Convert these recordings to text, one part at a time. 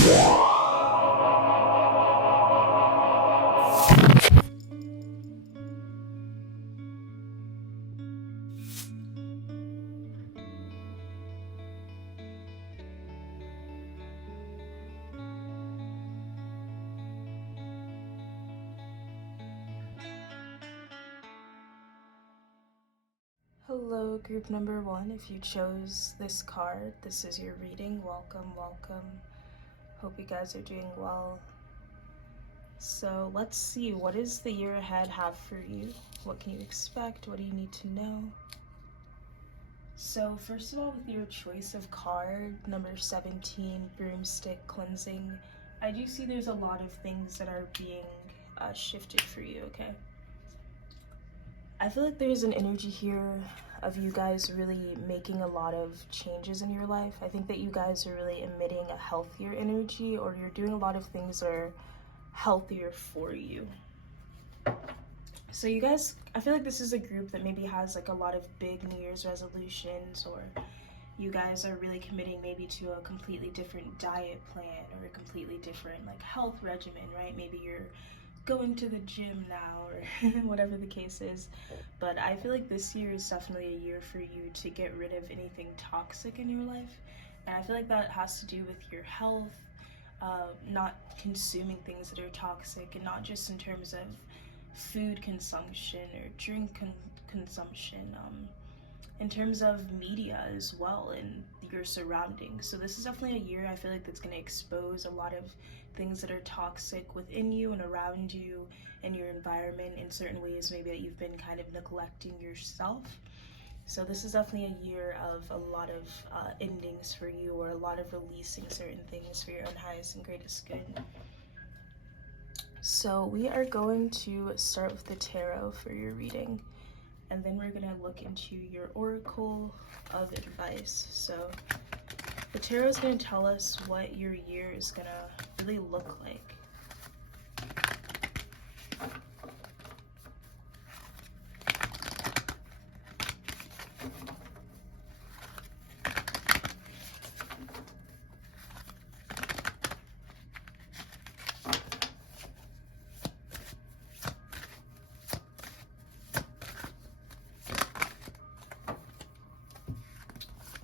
Hello, group number 1. If you chose this card, this is your reading. Welcome, welcome. Hope you guys are doing well. So let's see, what does the year ahead have for you? What can you expect? What do you need to know? So first of all, with your choice of card, number 17, Broomstick Cleansing, I do see there's a lot of things that are being shifted for you, okay? I feel like there's an energy here of you guys really making a lot of changes in your life. I think that you guys are really emitting a healthier energy, or you're doing a lot of things that are healthier for you. So you guys, I feel like this is a group that maybe has like a lot of big New Year's resolutions, or you guys are really committing maybe to a completely different diet plan or a completely different like health regimen, right? Maybe you're going to the gym now, or whatever the case is. But I feel like this year is definitely a year for you to get rid of anything toxic in your life, and I feel like that has to do with your health, not consuming things that are toxic, and not just in terms of food consumption or drink consumption, in terms of media as well and your surroundings. So this is definitely a year I feel like that's going to expose a lot of things that are toxic within you and around you and your environment in certain ways maybe that you've been kind of neglecting yourself. So this is definitely a year of a lot of endings for you, or a lot of releasing certain things for your own highest and greatest good. So we are going to start with the tarot for your reading, and then we're gonna look into your oracle of advice. So the tarot is gonna tell us what your year is gonna really look like.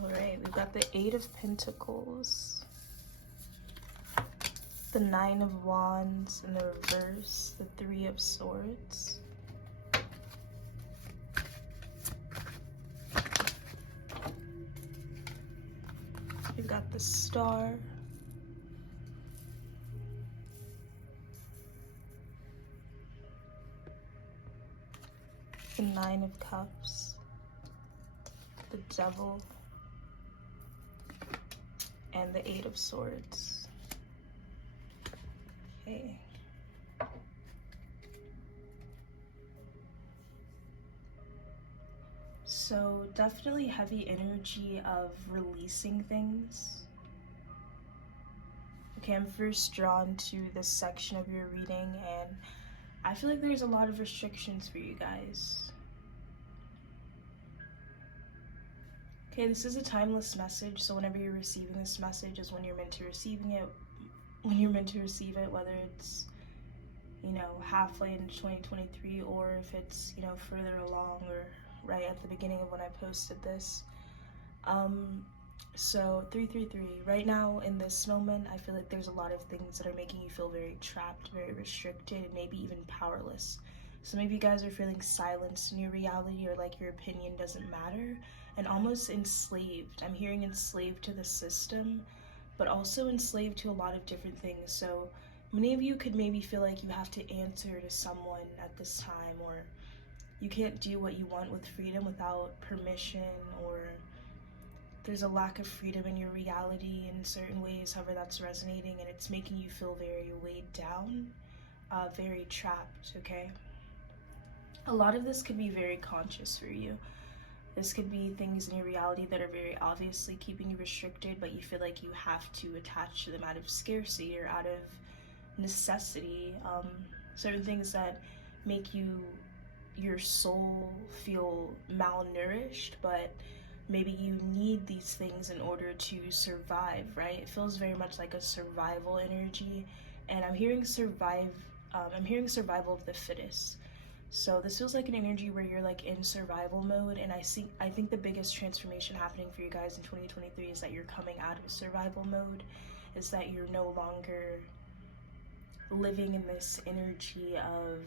Alright, we've got the 8 of Pentacles, the 9 of Wands in the reverse, the 3 of Swords, we've got the Star, the 9 of Cups, the Devil, and the 8 of Swords. Okay. So definitely heavy energy of releasing things. Okay, I'm first drawn to this section of your reading, and I feel like there's a lot of restrictions for you guys. Okay, this is a timeless message, so whenever you're receiving this message is when you're meant to receiving it, whether it's, you know, halfway into 2023, or if it's, you know, further along, or right at the beginning of when I posted this. So 333, right now in this moment, I feel like there's a lot of things that are making you feel very trapped, very restricted, and maybe even powerless. So maybe you guys are feeling silenced in your reality, or like your opinion doesn't matter, and almost enslaved. I'm hearing enslaved to the system, but also enslaved to a lot of different things. So many of you could maybe feel like you have to answer to someone at this time, or you can't do what you want with freedom without permission, or there's a lack of freedom in your reality in certain ways, however that's resonating, and it's making you feel very weighed down, very trapped, okay? A lot of this could be very conscious for you. This could be things in your reality that are very obviously keeping you restricted, but you feel like you have to attach to them out of scarcity or out of necessity. Certain things that make your soul feel malnourished, but maybe you need these things in order to survive, right? It feels very much like a survival energy, and I'm hearing survival of the fittest. So this feels like an energy where you're like in survival mode, and I think the biggest transformation happening for you guys in 2023 is that you're coming out of survival mode, is that you're no longer living in this energy of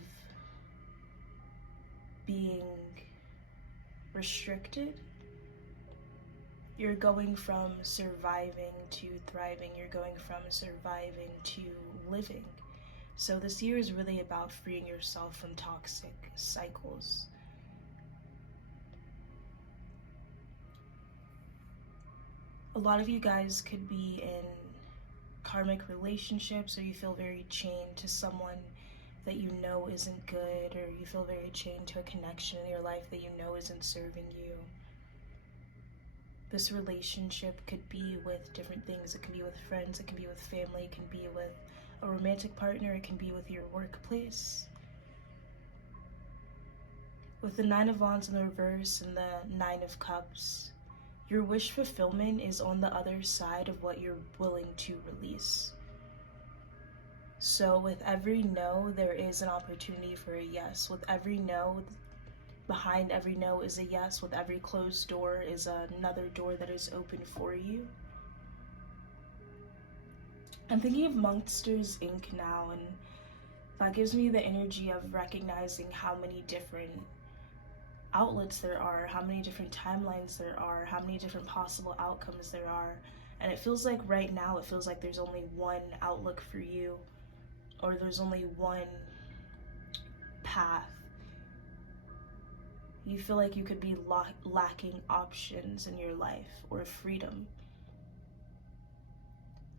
being restricted. You're going from surviving to thriving. You're going from surviving to living. So this year is really about freeing yourself from toxic cycles. A lot of you guys could be in karmic relationships, or you feel very chained to someone that you know isn't good, or you feel very chained to a connection in your life that you know isn't serving you. This relationship could be with different things. It can be with friends, it can be with family, it can be with a romantic partner, it can be with your workplace. With the Nine of Wands in the reverse and the Nine of Cups, your wish fulfillment is on the other side of what you're willing to release. So with every no, there is an opportunity for a yes. With every no, behind every no is a yes. With every closed door is another door that is open for you. I'm thinking of Monsters Inc. now, and that gives me the energy of recognizing how many different outlets there are, how many different timelines there are, how many different possible outcomes there are. And it feels like right now, it feels like there's only one outlook for you, or there's only one path. You feel like you could be lacking options in your life or freedom.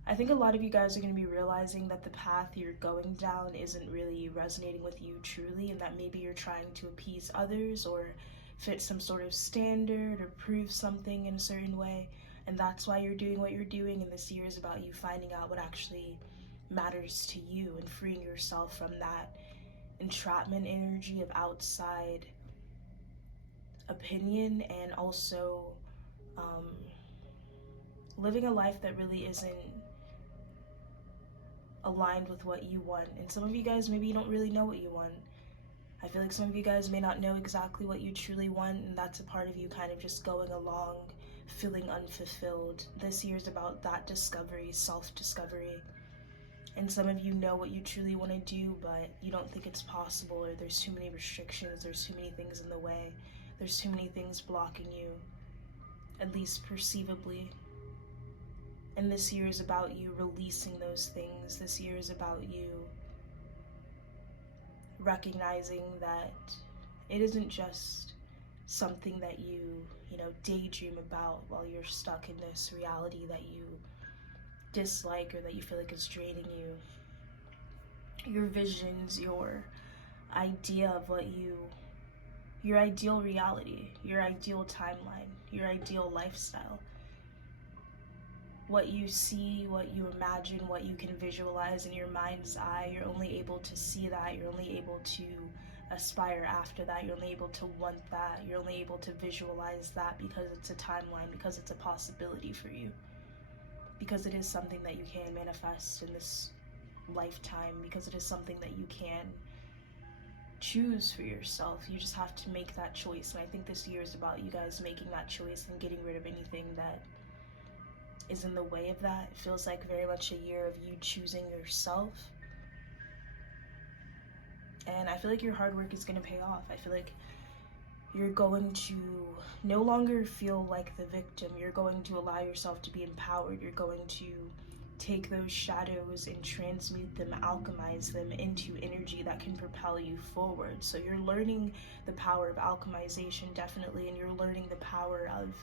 I think a lot of you guys are going to be realizing that the path you're going down isn't really resonating with you truly, and that maybe you're trying to appease others or fit some sort of standard or prove something in a certain way, and that's why you're doing what you're doing. And this year is about you finding out what actually matters to you and freeing yourself from that entrapment energy of outside opinion, and also living a life that really isn't aligned with what you want. And some of you guys, maybe you don't really know what you want. I feel like some of you guys may not know exactly what you truly want, and that's a part of you kind of just going along feeling unfulfilled. This year is about that discovery, self-discovery. And some of you know what you truly want to do, but you don't think it's possible, or there's too many restrictions, there's too many things in the way, there's too many things blocking you, at least perceivably. And this year is about you releasing those things. This year is about you recognizing that it isn't just something that you daydream about while you're stuck in this reality that you dislike or that you feel like is draining you. Your visions, your idea of your ideal reality, your ideal timeline, your ideal lifestyle. What you see, what you imagine, what you can visualize in your mind's eye, you're only able to see that, you're only able to aspire after that, you're only able to want that, you're only able to visualize that because it's a timeline, because it's a possibility for you, because it is something that you can manifest in this lifetime, because it is something that you can choose for yourself. You just have to make that choice. And I think this year is about you guys making that choice and getting rid of anything that is in the way of that. It feels like very much a year of you choosing yourself. And I feel like your hard work is going to pay off. I feel like you're going to no longer feel like the victim. You're going to allow yourself to be empowered. You're going to take those shadows and transmute them, alchemize them into energy that can propel you forward. So you're learning the power of alchemization, definitely, and you're learning the power of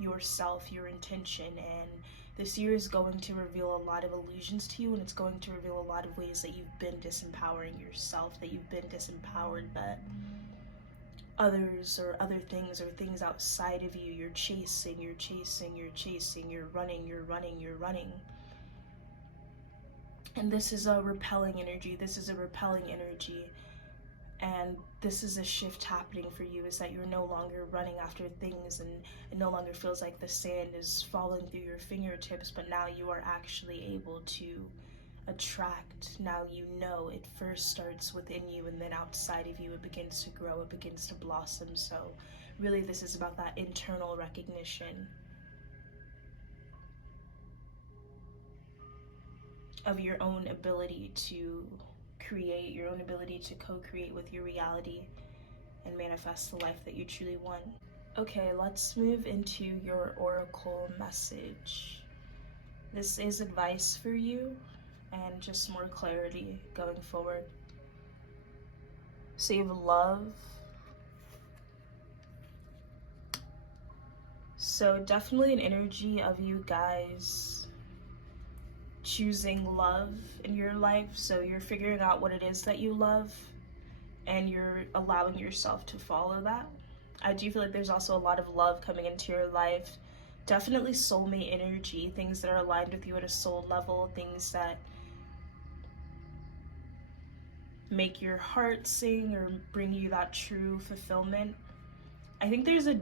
yourself, your intention. And this year is going to reveal a lot of illusions to you, and it's going to reveal a lot of ways that you've been disempowering yourself, that you've been disempowered, that others or other things or things outside of you, you're chasing, you're running. And this is a repelling energy. This is a repelling energy. And this is a shift happening for you, is that you're no longer running after things, and it no longer feels like the sand is falling through your fingertips, but now you are actually able to attract. Now you know it first starts within you, and then outside of you it begins to grow, it begins to blossom. So really this is about that internal recognition of your own ability to create, your own ability to co-create with your reality and manifest the life that you truly want. Okay, let's move into your oracle message. This is advice for you and just more clarity going forward. So you have love. So definitely an energy of you guys choosing love in your life. So you're figuring out what it is that you love, and you're allowing yourself to follow that. I do feel like there's also a lot of love coming into your life. Definitely soulmate energy, things that are aligned with you at a soul level, things that make your heart sing or bring you that true fulfillment. I think there's a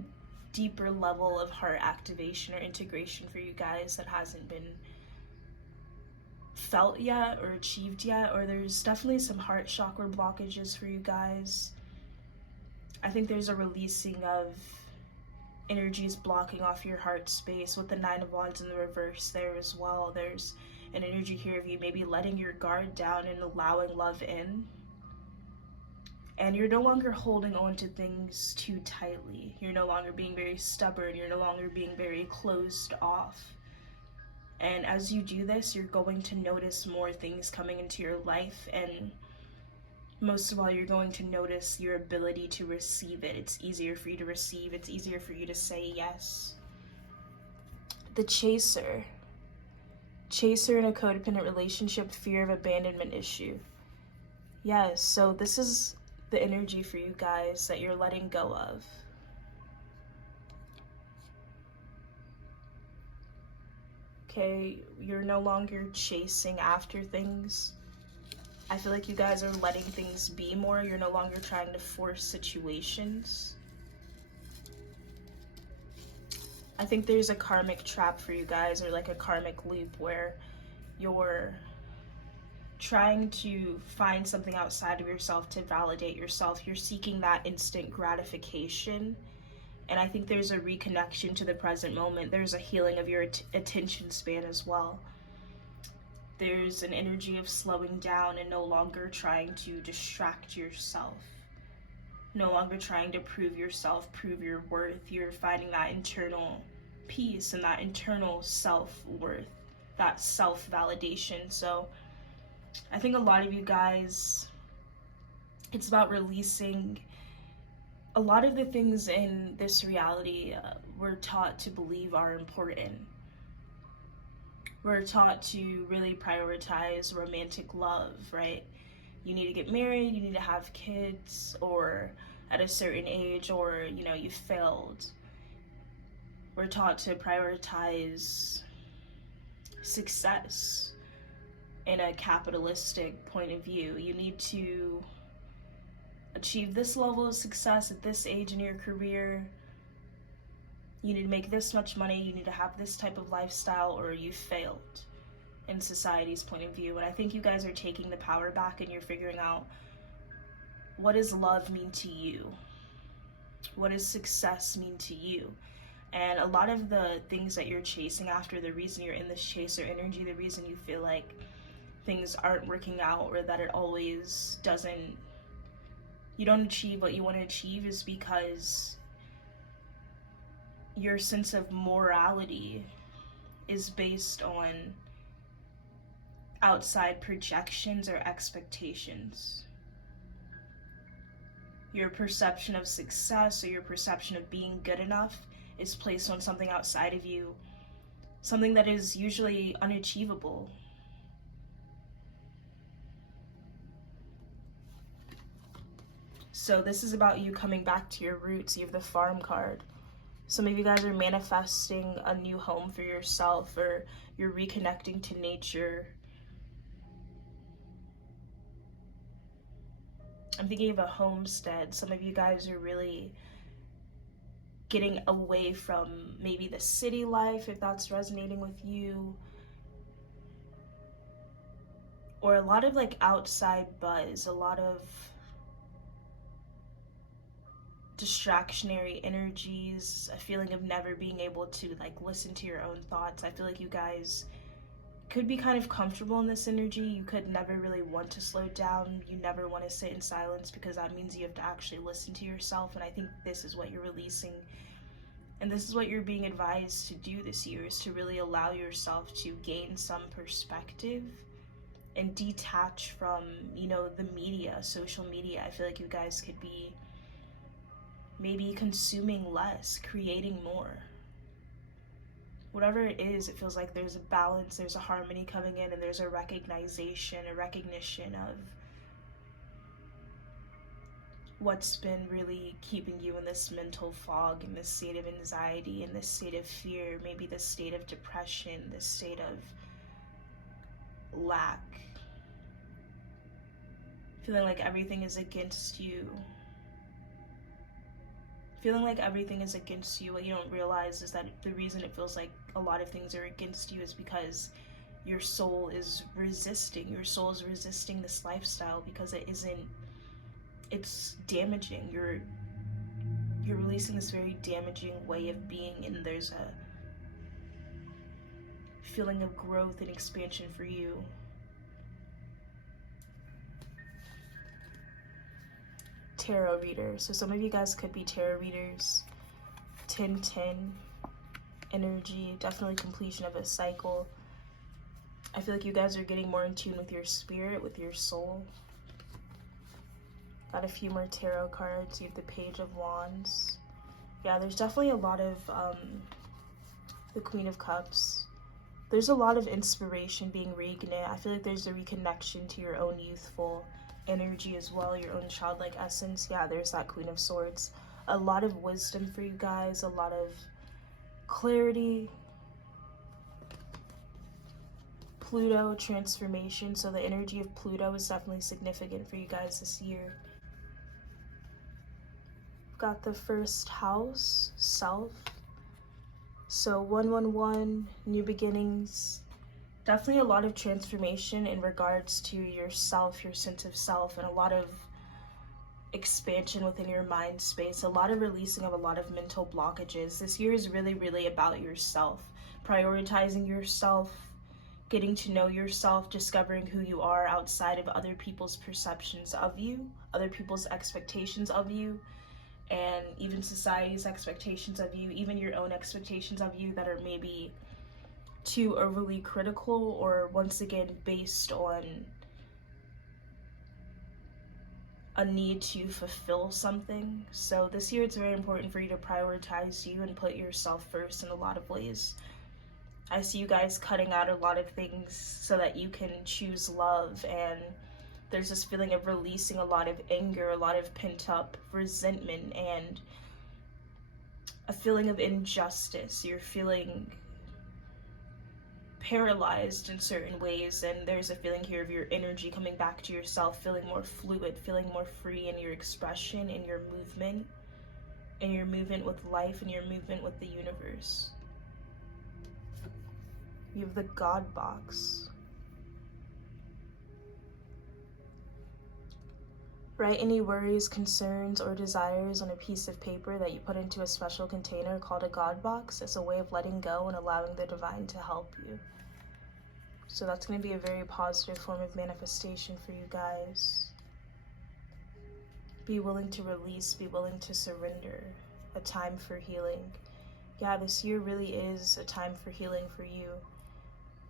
deeper level of heart activation or integration for you guys that hasn't been felt yet or achieved yet, or there's definitely some heart chakra blockages for you guys. I think there's a releasing of energies blocking off your heart space with the Nine of Wands in the reverse there as well. There's an energy here of you maybe letting your guard down and allowing love in. And you're no longer holding on to things too tightly. You're no longer being very stubborn. You're no longer being very closed off. And as you do this, you're going to notice more things coming into your life. And most of all, you're going to notice your ability to receive it. It's easier for you to receive. It's easier for you to say yes. The chaser. Chaser in a codependent relationship, fear of abandonment issue. Yes, so this is the energy for you guys that you're letting go of. Okay, you're no longer chasing after things. I feel like you guys are letting things be more. You're no longer trying to force situations. I think there's a karmic trap for you guys, or like a karmic loop where you're trying to find something outside of yourself to validate yourself. You're seeking that instant gratification. And I think there's a reconnection to the present moment. There's a healing of your attention span as well. There's an energy of slowing down and no longer trying to distract yourself. No longer trying to prove yourself, prove your worth. You're finding that internal peace and that internal self-worth, that self-validation. So I think a lot of you guys, it's about releasing a lot of the things in this reality we're taught to believe are important. We're taught to really prioritize romantic love, right? You need to get married, you need to have kids, or at a certain age, or, you know, you failed. We're taught to prioritize success in a capitalistic point of view. You need to achieve this level of success at this age in your career. You need to make this much money, you need to have this type of lifestyle, or you failed in society's point of view. And I think you guys are taking the power back and you're figuring out, what does love mean to you? What does success mean to you? And a lot of the things that you're chasing after, the reason you're in this chaser energy, the reason you feel like things aren't working out, or that it always doesn't, you don't achieve what you want to achieve, is because your sense of morality is based on outside projections or expectations. Your perception of success or your perception of being good enough is placed on something outside of you, something that is usually unachievable. So this is about you coming back to your roots. You have the farm card. Some of you guys are manifesting a new home for yourself, or you're reconnecting to nature. I'm thinking of a homestead. Some of you guys are really getting away from maybe the city life, if that's resonating with you, or a lot of like outside buzz, a lot of distractionary energies, a feeling of never being able to like listen to your own thoughts. I feel like you guys could be kind of comfortable in this energy. You could never really want to slow down. You never want to sit in silence, because that means you have to actually listen to yourself. And I think this is what you're releasing. And this is what you're being advised to do this year, is to really allow yourself to gain some perspective and detach from, you know, the media, social media. I feel like you guys could be maybe consuming less, creating more. Whatever it is, it feels like there's a balance, there's a harmony coming in, and there's a recognition of what's been really keeping you in this mental fog, in this state of anxiety, in this state of fear, maybe this state of depression, this state of lack. Feeling like everything is against you. Feeling like everything is against you. What you don't realize is that the reason it feels like a lot of things are against you is because your soul is resisting. Your soul is resisting this lifestyle because it's damaging. You're releasing this very damaging way of being, and there's a feeling of growth and expansion for you. Tarot reader. So some of you guys could be tarot readers. 10-10 energy, definitely completion of a cycle. I feel like you guys are getting more in tune with your spirit, with your soul. Got a few more tarot cards. You have the Page of Wands. Yeah, there's definitely a lot of the Queen of Cups. There's a lot of inspiration being reignited. I feel like there's a reconnection to your own youthful energy as well, your own childlike essence. Yeah, there's that Queen of Swords. A lot of wisdom for you guys, a lot of clarity. Pluto transformation. So the energy of Pluto is definitely significant for you guys this year. Got the first house, self. So 111, new beginnings. Definitely a lot of transformation in regards to yourself, your sense of self, and a lot of expansion within your mind space, a lot of releasing of a lot of mental blockages. This year is really, really about yourself, prioritizing yourself, getting to know yourself, discovering who you are outside of other people's perceptions of you, other people's expectations of you, and even society's expectations of you, even your own expectations of you that are maybe too overly critical, or once again based on a need to fulfill something. So this year it's very important for you to prioritize you and put yourself first in a lot of ways. I see you guys cutting out a lot of things so that you can choose love, and there's this feeling of releasing a lot of anger, a lot of pent up resentment, and a feeling of injustice. You're feeling paralyzed in certain ways, and there's a feeling here of your energy coming back to yourself, feeling more fluid, feeling more free in your expression, in your movement with life, and your movement with the universe. You have the God box. Write any worries, concerns, or desires on a piece of paper that you put into a special container called a God box as a way of letting go and allowing the divine to help you. So that's going to be a very positive form of manifestation for you guys. Be willing to release, be willing to surrender. A time for healing. Yeah, this year really is a time for healing for you.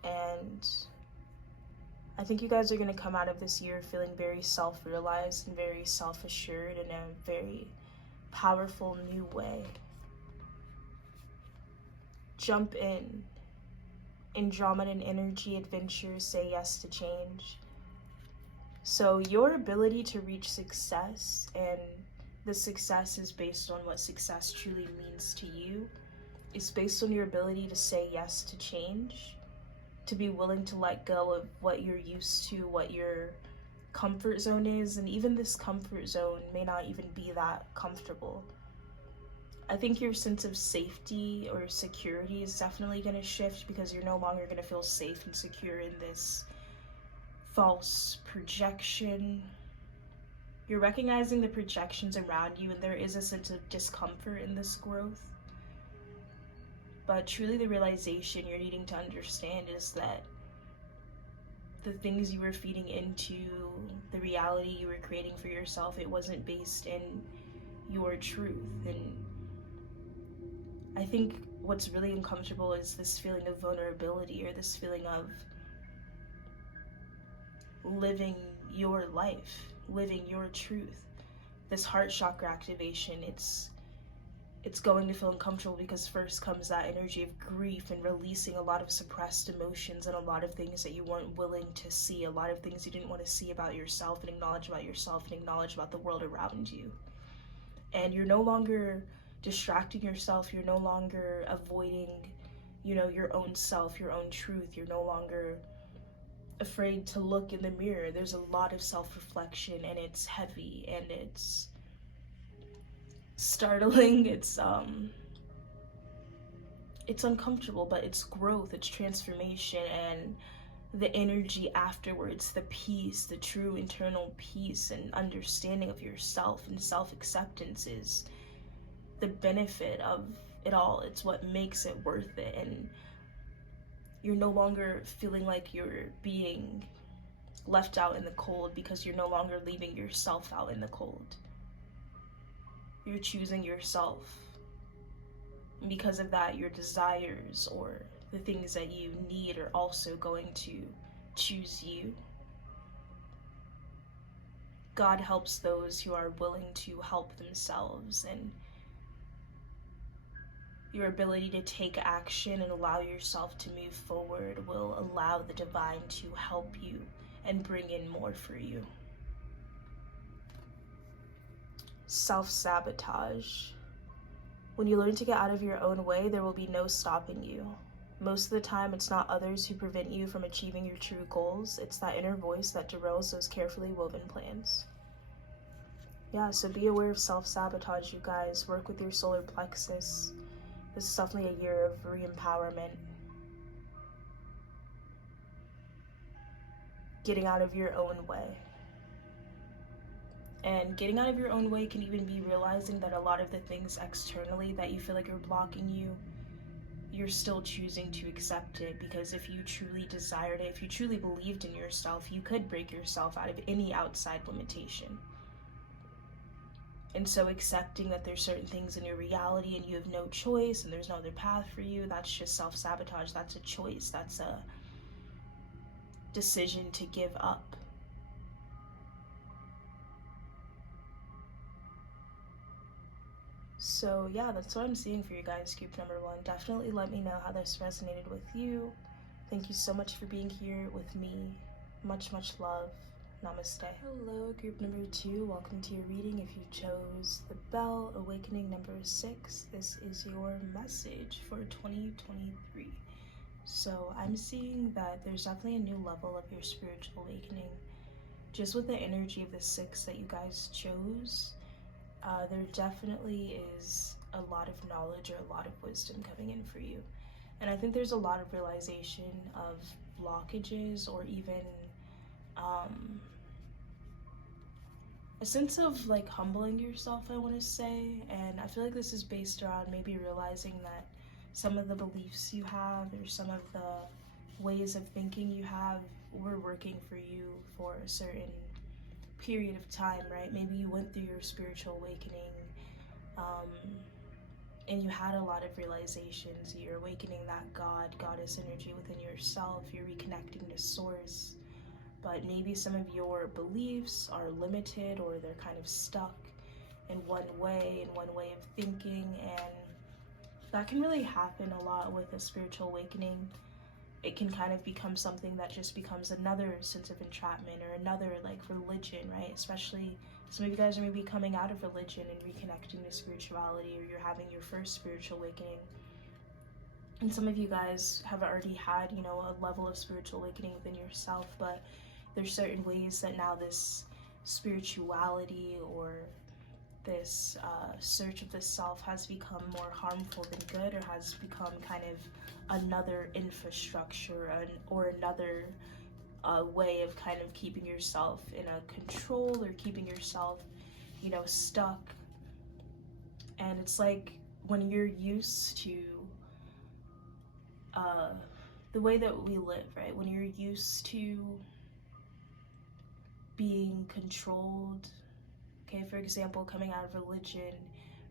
And I think you guys are going to come out of this year feeling very self-realized and very self-assured in a very powerful new way. Jump in. Andromedan energy, adventure, say yes to change. So your ability to reach success, and the success is based on what success truly means to you, is based on your ability to say yes to change, to be willing to let go of what you're used to, what you're comfort zone is, and even this comfort zone may not even be that comfortable. I think your sense of safety or security is definitely going to shift, because you're no longer going to feel safe and secure in this false projection. You're recognizing the projections around you, and there is a sense of discomfort in this growth. But truly the realization you're needing to understand is that the things you were feeding into, the reality you were creating for yourself, it wasn't based in your truth. And I think what's really uncomfortable is this feeling of vulnerability, or this feeling of living your life, living your truth. This heart chakra activation, it's going to feel uncomfortable, because first comes that energy of grief and releasing a lot of suppressed emotions and a lot of things that you weren't willing to see, a lot of things you didn't want to see about yourself and acknowledge about the world around you. And you're no longer distracting yourself, you're no longer avoiding, your own self, your own truth. You're no longer afraid to look in the mirror. There's a lot of self-reflection, and it's heavy, and it's startling, it's uncomfortable, but it's growth, it's transformation, and the energy afterwards, the peace, the true internal peace and understanding of yourself and self-acceptance is the benefit of it all. It's what makes it worth it. And you're no longer feeling like you're being left out in the cold, because you're no longer leaving yourself out in the cold. You're choosing yourself. And because of that, your desires or the things that you need are also going to choose you. God helps those who are willing to help themselves, and your ability to take action and allow yourself to move forward will allow the divine to help you and bring in more for you. Self-sabotage. When you learn to get out of your own way, there will be no stopping you. Most of the time, it's not others who prevent you from achieving your true goals. It's that inner voice that derails those carefully woven plans. Yeah, so be aware of self-sabotage, you guys. Work with your solar plexus. This is definitely a year of re-empowerment. Getting out of your own way. And getting out of your own way can even be realizing that a lot of the things externally that you feel like are blocking you, you're still choosing to accept it, because if you truly desired it, if you truly believed in yourself, you could break yourself out of any outside limitation. And so accepting that there's certain things in your reality and you have no choice and there's no other path for you, that's just self-sabotage. That's a choice. That's a decision to give up. So yeah, that's what I'm seeing for you guys, group number 1. Definitely let me know how this resonated with you. Thank you so much for being here with me. Much, much love. Namaste. Hello, group number 2. Welcome to your reading. If you chose the bell, awakening number 6, this is your message for 2023. So I'm seeing that there's definitely a new level of your spiritual awakening. Just with the energy of the 6 that you guys chose, there definitely is a lot of knowledge or a lot of wisdom coming in for you. And I think there's a lot of realization of blockages, or even a sense of like humbling yourself, I want to say. And I feel like this is based around maybe realizing that some of the beliefs you have, or some of the ways of thinking you have, were working for you for a certain period of time, right? Maybe you went through your spiritual awakening and you had a lot of realizations. You're awakening that goddess energy within yourself. You're reconnecting to source. But maybe some of your beliefs are limited, or they're kind of stuck in one way of thinking. And that can really happen a lot with a spiritual awakening. It can kind of become something that just becomes another sense of entrapment, or another like religion, right? Especially some of you guys are maybe coming out of religion and reconnecting to spirituality, or you're having your first spiritual awakening. And some of you guys have already had, a level of spiritual awakening within yourself, but there's certain ways that now this spirituality or this search of the self has become more harmful than good, or has become kind of another infrastructure or another way of kind of keeping yourself in a control, or keeping yourself, you know, stuck. And it's like when you're used to the way that we live, right? When you're used to being controlled, okay, for example, coming out of religion,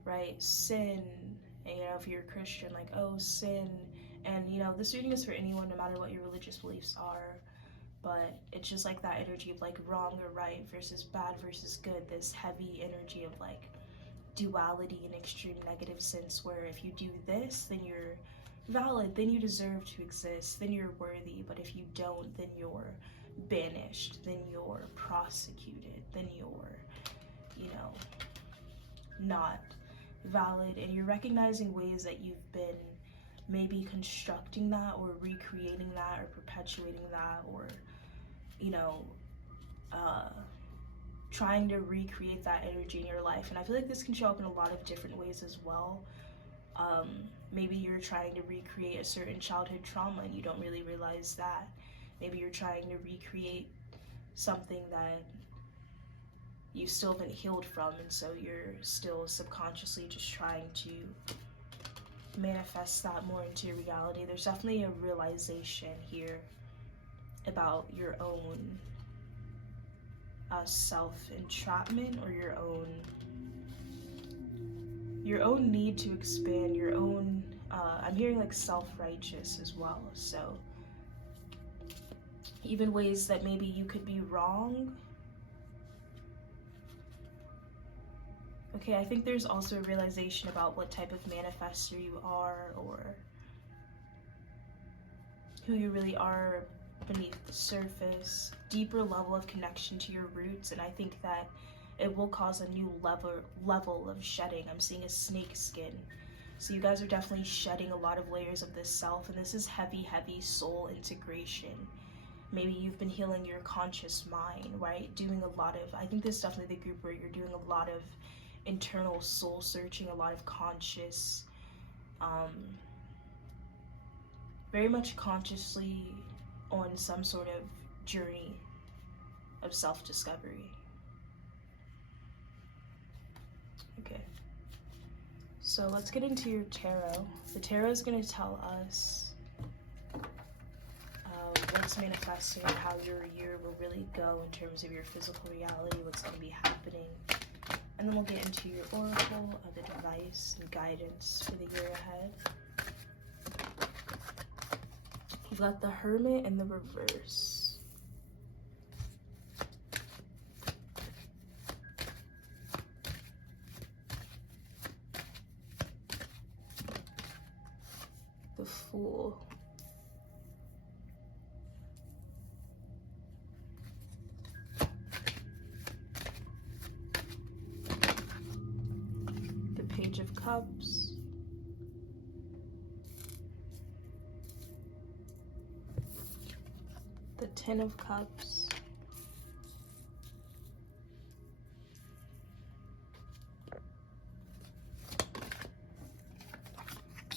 right? Sin, and, you know, if you're a Christian, like, oh, sin. And, you know, this reading is for anyone, no matter what your religious beliefs are. But it's just like that energy of like wrong or right versus bad versus good, this heavy energy of like duality in extreme negative sense, where if you do this, then you're valid, then you deserve to exist, then you're worthy. But if you don't, then you're banished, then you're prosecuted, then you're, you know, not valid. And you're recognizing ways that you've been maybe constructing that, or recreating that, or perpetuating that, or, you know, trying to recreate that energy in your life. And I feel like this can show up in a lot of different ways as well. Maybe you're trying to recreate a certain childhood trauma and you don't really realize that. Maybe you're trying to recreate something that you still haven't healed from, and so you're still subconsciously just trying to manifest that more into reality. There's definitely a realization here about your own self-entrapment, or your own need to expand, your own I'm hearing like self-righteous as well. So even ways that maybe you could be wrong. Okay, I think there's also a realization about what type of manifestor you are, or who you really are beneath the surface, deeper level of connection to your roots. And I think that it will cause a new level of shedding. I'm seeing a snake skin. So you guys are definitely shedding a lot of layers of this self, and this is heavy soul integration. Maybe you've been healing your conscious mind, right? Doing a lot of, I think this is definitely the group where you're doing a lot of internal soul searching, a lot of conscious, very much consciously on some sort of journey of self-discovery. Okay, so let's get into your tarot. The tarot is going to tell us what's manifesting, how your year will really go in terms of your physical reality, what's going to be happening. And then we'll get into your oracle, the device, and guidance for the year ahead. You've got the Hermit in the reverse. The Fool. The Page of Cups. The Ten of Cups.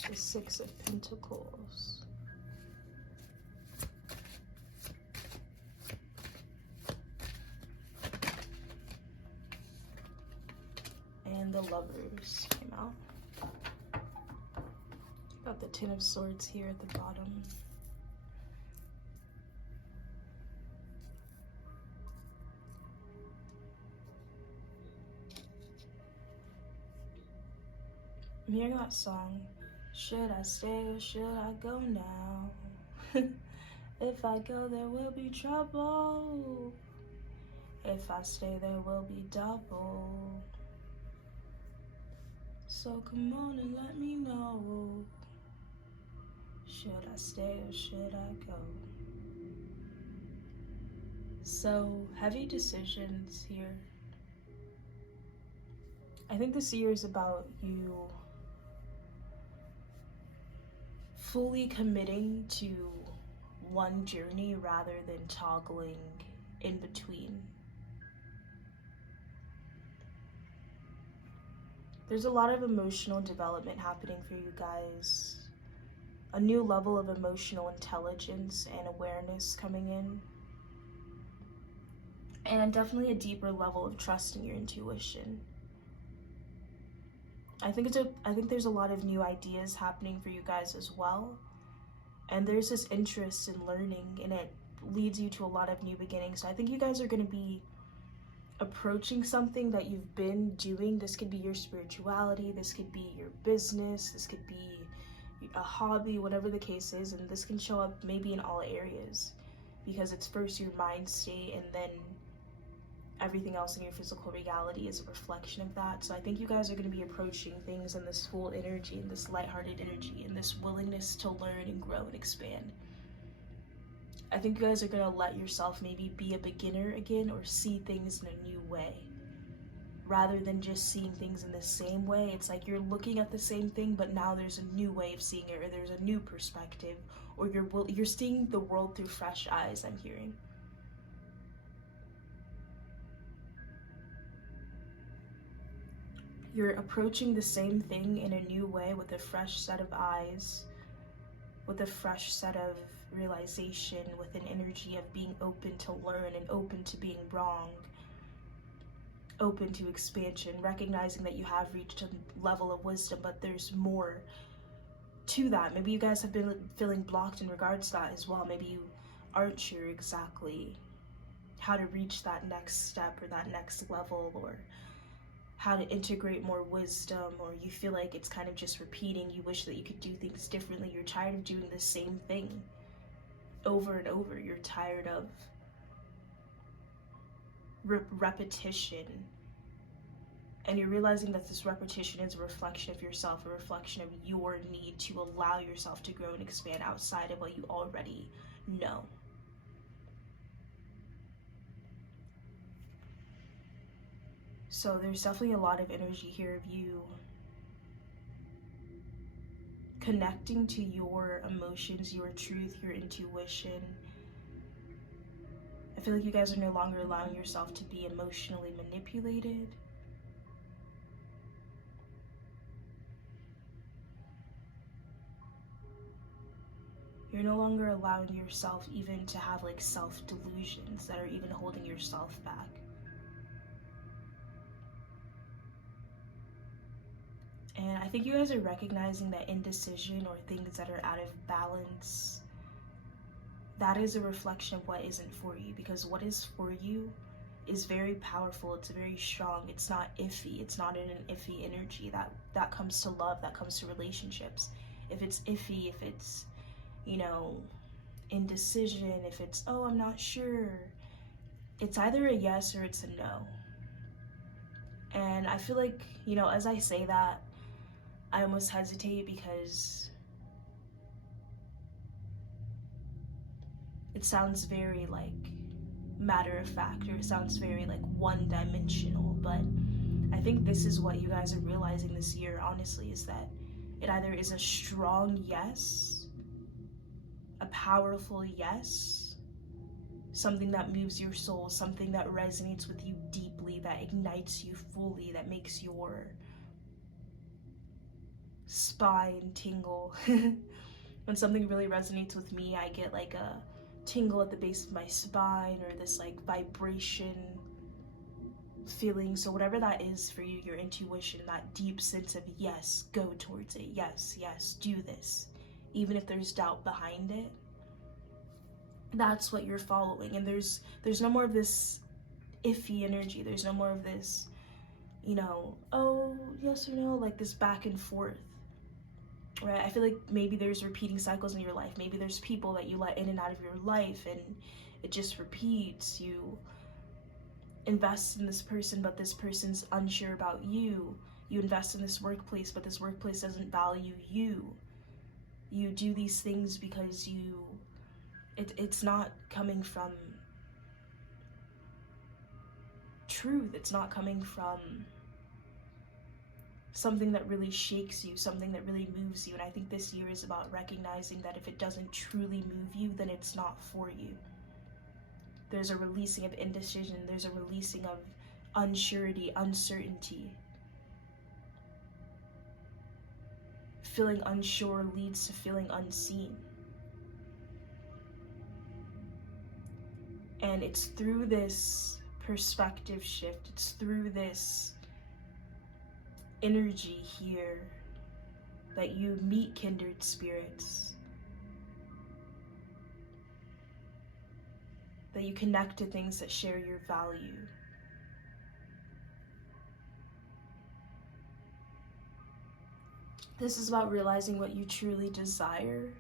The Six of Pentacles. And the Lovers came out. Got the Ten of Swords here at the bottom. I'm hearing that song, should I stay or should I go now? If I go, there will be trouble. If I stay, there will be double. So come on and let me know. Should I stay or should I go? So, heavy decisions here. I think this year is about you fully committing to one journey rather than toggling in between. There's a lot of emotional development happening for you guys. A new level of emotional intelligence and awareness coming in. And definitely a deeper level of trusting your intuition. I think there's a lot of new ideas happening for you guys as well. And there's this interest in learning, and it leads you to a lot of new beginnings. So I think you guys are going to be approaching something that you've been doing. This could be your spirituality, this could be your business, this could be a hobby, whatever the case is, and this can show up maybe in all areas, because it's first your mind state, and then everything else in your physical reality is a reflection of that. So I think you guys are going to be approaching things in this full energy, in this lighthearted energy, in this willingness to learn and grow and expand. I think you guys are going to let yourself maybe be a beginner again, or see things in a new way. Rather than just seeing things in the same way, it's like you're looking at the same thing, but now there's a new way of seeing it, or there's a new perspective, or you're seeing the world through fresh eyes, I'm hearing. You're approaching the same thing in a new way, with a fresh set of eyes, with a fresh set of realization, with an energy of being open to learn and open to being wrong, open to expansion, recognizing that you have reached a level of wisdom, but there's more to that. Maybe you guys have been feeling blocked in regards to that as well. Maybe you aren't sure exactly how to reach that next step or that next level, or how to integrate more wisdom, or you feel like it's kind of just repeating. You wish that you could do things differently. You're tired of doing the same thing over and over. You're tired of repetition, and you're realizing that this repetition is a reflection of yourself, a reflection of your need to allow yourself to grow and expand outside of what you already know. So there's definitely a lot of energy here of you connecting to your emotions, your truth, your intuition. I feel like you guys are no longer allowing yourself to be emotionally manipulated. You're no longer allowing yourself even to have like self-delusions that are even holding yourself back. And I think you guys are recognizing that indecision, or things that are out of balance, that is a reflection of what isn't for you. Because what is for you is very powerful. It's very strong. It's not iffy. It's not in an iffy energy. That comes to love. That comes to relationships. If it's iffy, if it's, indecision, if it's, oh, I'm not sure, it's either a yes or it's a no. And I feel like, as I say that, I almost hesitate, because it sounds very like matter of fact, or it sounds very like one-dimensional, but I think this is what you guys are realizing this year, honestly, is that it either is a strong yes, a powerful yes, something that moves your soul, something that resonates with you deeply, that ignites you fully, that makes your spine tingle. When something really resonates with me, I get like a tingle at the base of my spine, or this like vibration feeling. So whatever that is for you, your intuition, that deep sense of yes, go towards it, yes, do this, even if there's doubt behind it, that's what you're following. And there's no more of this iffy energy. There's no more of this, oh, yes or no, like this back and forth, right? I feel like maybe there's repeating cycles in your life. Maybe there's people that you let in and out of your life, and it just repeats. You invest in this person, but this person's unsure about you. You invest in this workplace, but this workplace doesn't value you. You do these things because it's not coming from truth. It's not coming from something that really shakes you, something that really moves you. And I think this year is about recognizing that if it doesn't truly move you, then it's not for you. There's a releasing of indecision. There's a releasing of unsurety, uncertainty. Feeling unsure leads to feeling unseen. And it's through this perspective shift, it's through this energy here that you meet kindred spirits, that you connect to things that share your value. This is about realizing what you truly desire,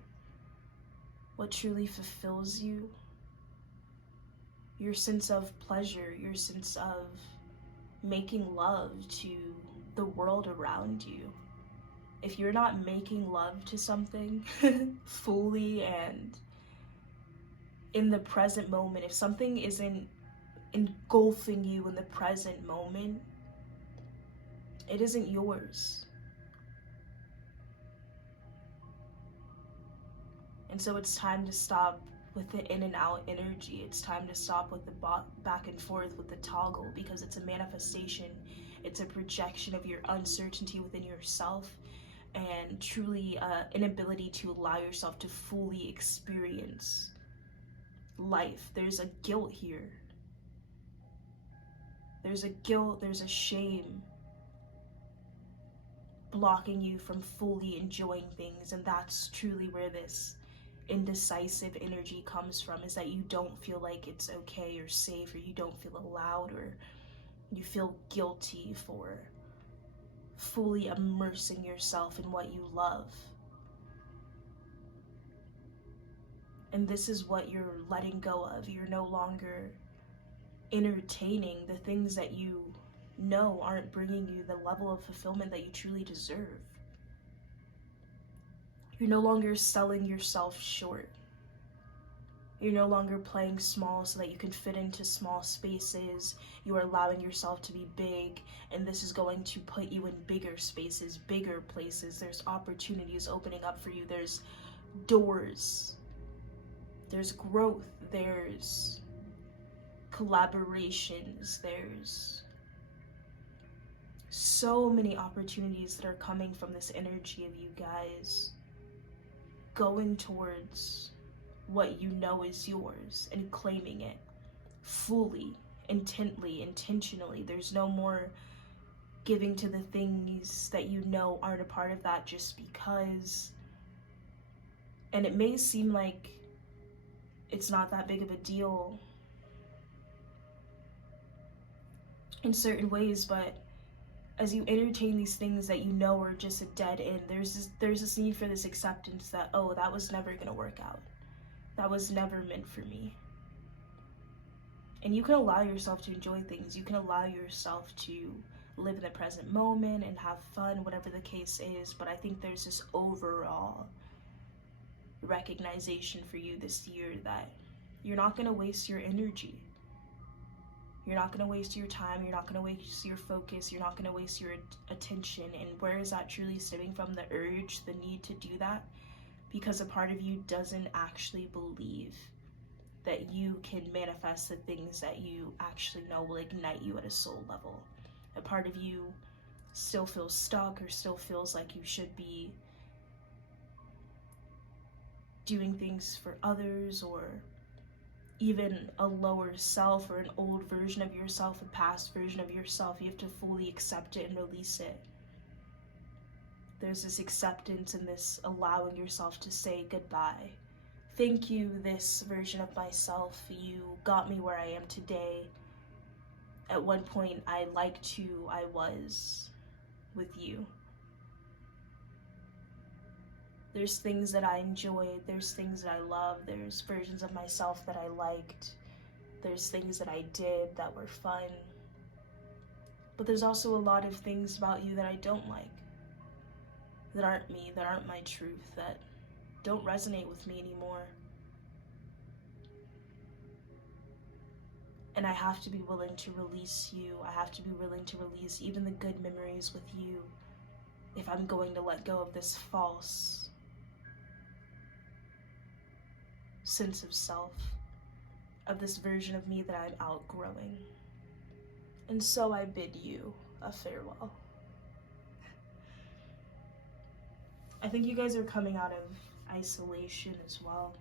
what truly fulfills you, your sense of pleasure, your sense of making love to the world around you. If you're not making love to something fully and in the present moment, if something isn't engulfing you in the present moment, it isn't yours. And so it's time to stop with the in and out energy. It's time to stop with the back and forth with the toggle, because it's a manifestation. It's a projection of your uncertainty within yourself and truly inability to allow yourself to fully experience life. There's a guilt here. There's a guilt, there's a shame blocking you from fully enjoying things, and that's truly where this indecisive energy comes from, is that you don't feel like it's okay or safe, or you don't feel allowed, or you feel guilty for fully immersing yourself in what you love. And this is what you're letting go of. You're no longer entertaining the things that you know aren't bringing you the level of fulfillment that you truly deserve. You're no longer selling yourself short. You're no longer playing small so that you can fit into small spaces. You are allowing yourself to be big, and this is going to put you in bigger spaces, bigger places. There's opportunities opening up for you. There's doors. There's growth. There's collaborations. There's so many opportunities that are coming from this energy of you guys going towards what you know is yours and claiming it fully, intently, intentionally. There's no more giving to the things that you know aren't a part of that just because. And it may seem like it's not that big of a deal in certain ways, but as you entertain these things that you know are just a dead end, there's this need for this acceptance that, oh, that was never gonna work out. That was never meant for me. And you can allow yourself to enjoy things. You can allow yourself to live in the present moment and have fun, whatever the case is. But I think there's this overall recognition for you this year that you're not gonna waste your energy. You're not going to waste your time. You're not going to waste your focus. You're not going to waste your attention. And where is that truly stemming from? The urge, the need to do that? Because a part of you doesn't actually believe that you can manifest the things that you actually know will ignite you at a soul level. A part of you still feels stuck, or still feels like you should be doing things for others, or even a lower self, or an old version of yourself, a past version of yourself. You have to fully accept it and release it. There's this acceptance and this allowing yourself to say goodbye. Thank you, this version of myself. You got me where I am today. At one point, I liked who I was with you. There's things that I enjoyed, there's things that I love, there's versions of myself that I liked, there's things that I did that were fun. But there's also a lot of things about you that I don't like, that aren't me, that aren't my truth, that don't resonate with me anymore. And I have to be willing to release you. I have to be willing to release even the good memories with you if I'm going to let go of this false sense of self. of this version of me that I'm outgrowing. And so I bid you a farewell. I think you guys are coming out of isolation as well.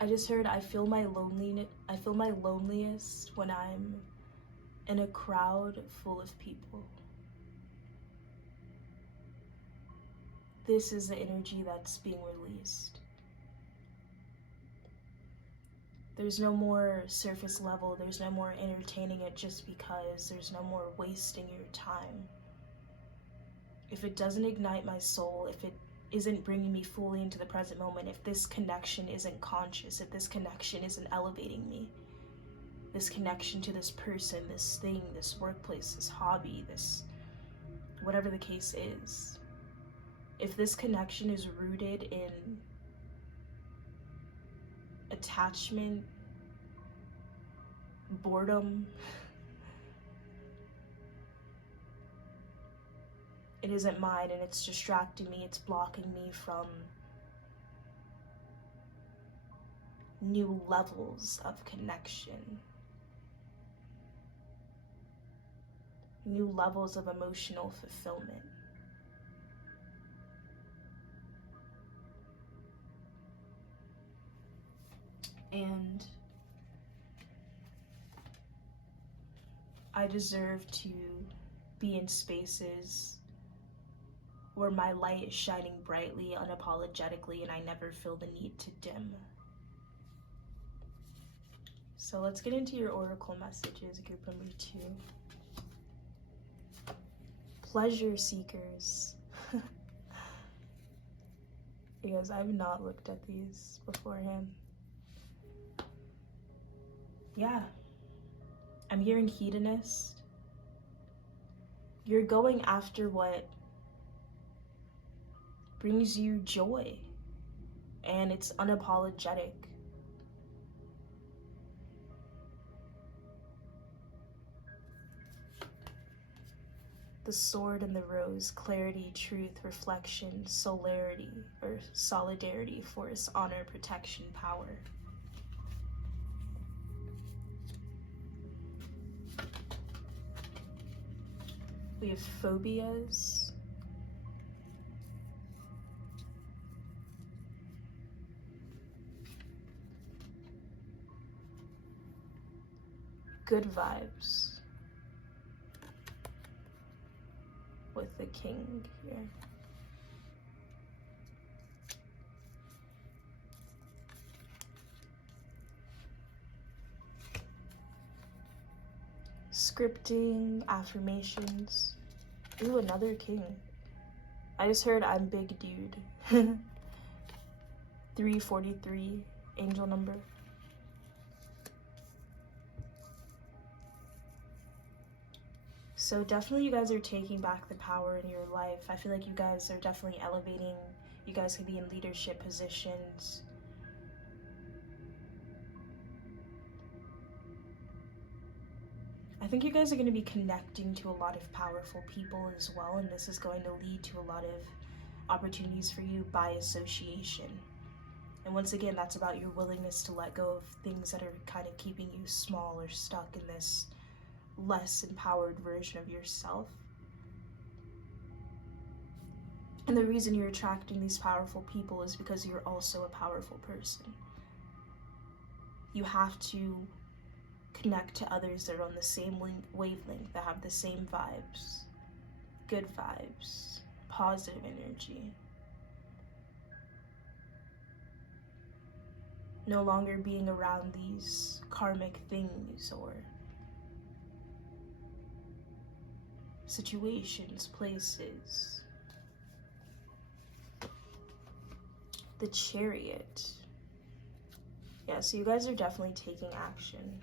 I just heard I feel my loneliest when I'm in a crowd full of people. This is the energy that's being released. There's no more surface level, there's no more entertaining it just because, there's no more wasting your time. If it doesn't ignite my soul, if it isn't bringing me fully into the present moment, if this connection isn't conscious, if this connection isn't elevating me, this connection to this person, this thing, this workplace, this hobby, this whatever the case is, if this connection is rooted in attachment, boredom, it isn't mine and it's distracting me, it's blocking me from new levels of connection, new levels of emotional fulfillment. And I deserve to be in spaces where my light is shining brightly, unapologetically, and I never feel the need to dim. So let's get into your oracle messages, group number 2. Pleasure seekers. Because I've not looked at these beforehand. Yeah. I'm hearing hedonist. You're going after what brings you joy, and it's unapologetic. The sword and the rose, clarity, truth, reflection, solarity, or solidarity, force, honor, protection, power. We have phobias. Good vibes. With the king here. Scripting, affirmations. Ooh, another king. I just heard I'm big dude. 343, angel number. So definitely you guys are taking back the power in your life. I feel like you guys are definitely elevating. You guys could be in leadership positions. I think you guys are going to be connecting to a lot of powerful people as well, and this is going to lead to a lot of opportunities for you by association. And once again, that's about your willingness to let go of things that are kind of keeping you small or stuck in this less empowered version of yourself. And the reason you're attracting these powerful people is because you're also a powerful person. You have to connect to others that are on the same wavelength, that have the same vibes, good vibes, positive energy. No longer being around these karmic things or situations, places. The Chariot. Yeah, so you guys are definitely taking action.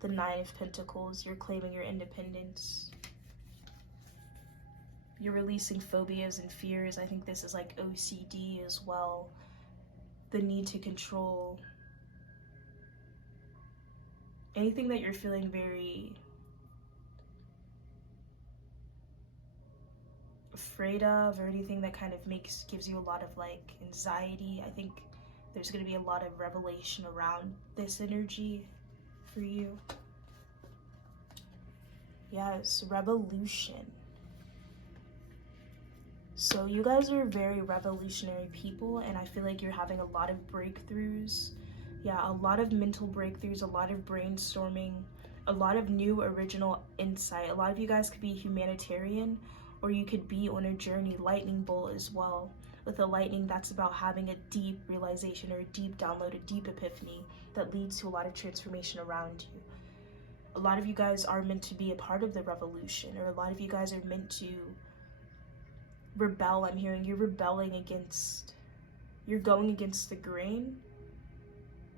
The Nine of Pentacles, you're claiming your independence. You're releasing phobias and fears. I think this is like OCD as well. The need to control. Anything that you're feeling very afraid of, or anything that kind of gives you a lot of like anxiety. I think there's going to be a lot of revelation around this energy for you. Yes, revolution. So you guys are very revolutionary people, and I feel like you're having a lot of breakthroughs. Yeah, a lot of mental breakthroughs, a lot of brainstorming, a lot of new original insight. A lot of you guys could be humanitarian, or you could be on a journey, lightning bolt as well. With the lightning, that's about having a deep realization or a deep download, a deep epiphany that leads to a lot of transformation around you. A lot of you guys are meant to be a part of the revolution, or a lot of you guys are meant to rebel. I'm hearing you're rebelling against, you're going against the grain.